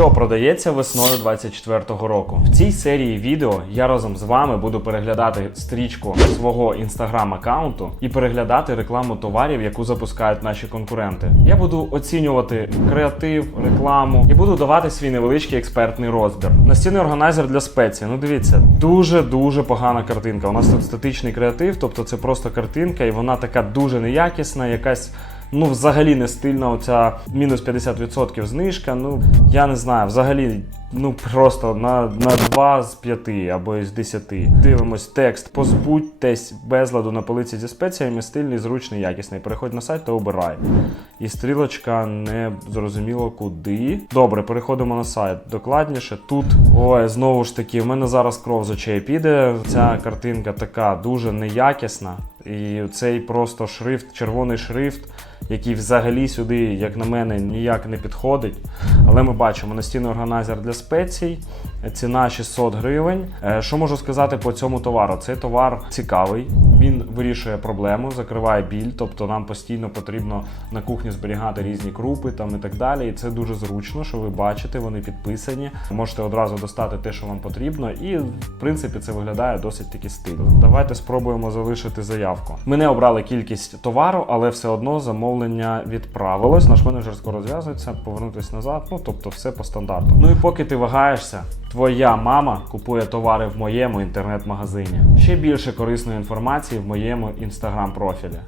Що продається весною 24-го року? В цій серії відео я разом з вами буду переглядати стрічку свого інстаграм-аккаунту і переглядати рекламу товарів, яку запускають наші конкуренти. Я буду оцінювати креатив, рекламу і буду давати свій невеличкий експертний розбір. Настінний органайзер для спеції. Ну дивіться, дуже дуже погана картинка. У нас тут статичний креатив, тобто це просто картинка, і вона така дуже неякісна, якась. Ну, взагалі не стильна оця мінус 50% знижка. Ну, я не знаю, взагалі, ну просто на, на 2 з 5 або із 10. Дивимось текст, позбудьтесь безладу на полиці зі спеціями, стильний, зручний, якісний. Переходь на сайт та обирай. І стрілочка не зрозуміло куди. Добре, переходимо на сайт. Докладніше. Тут, ой, знову ж таки, в мене зараз кров з очей піде. Ця картинка така дуже неякісна. І цей просто шрифт, червоний шрифт, який взагалі сюди, як на мене, ніяк не підходить. Але ми бачимо настійний органайзер для спецій, ціна 600 гривень. Е, Що можу сказати по цьому товару? Цей товар цікавий, він вирішує проблему, закриває біль, тобто нам постійно потрібно на кухні зберігати різні крупи там і так далі. І це дуже зручно, що ви бачите, вони підписані. Можете одразу достати те, що вам потрібно, і в принципі це виглядає досить таки стильно. Давайте спробуємо залишити заявку. Ми не обрали кількість товару, але все одно замовлення відправилось. Наш менеджер скоро зв'язується, повернутися назад. Ну тобто, все по стандарту. Ну і поки ти вагаєшся. Твоя мама купує товари в моєму інтернет-магазині. Ще більше корисної інформації в моєму інстаграм профілі.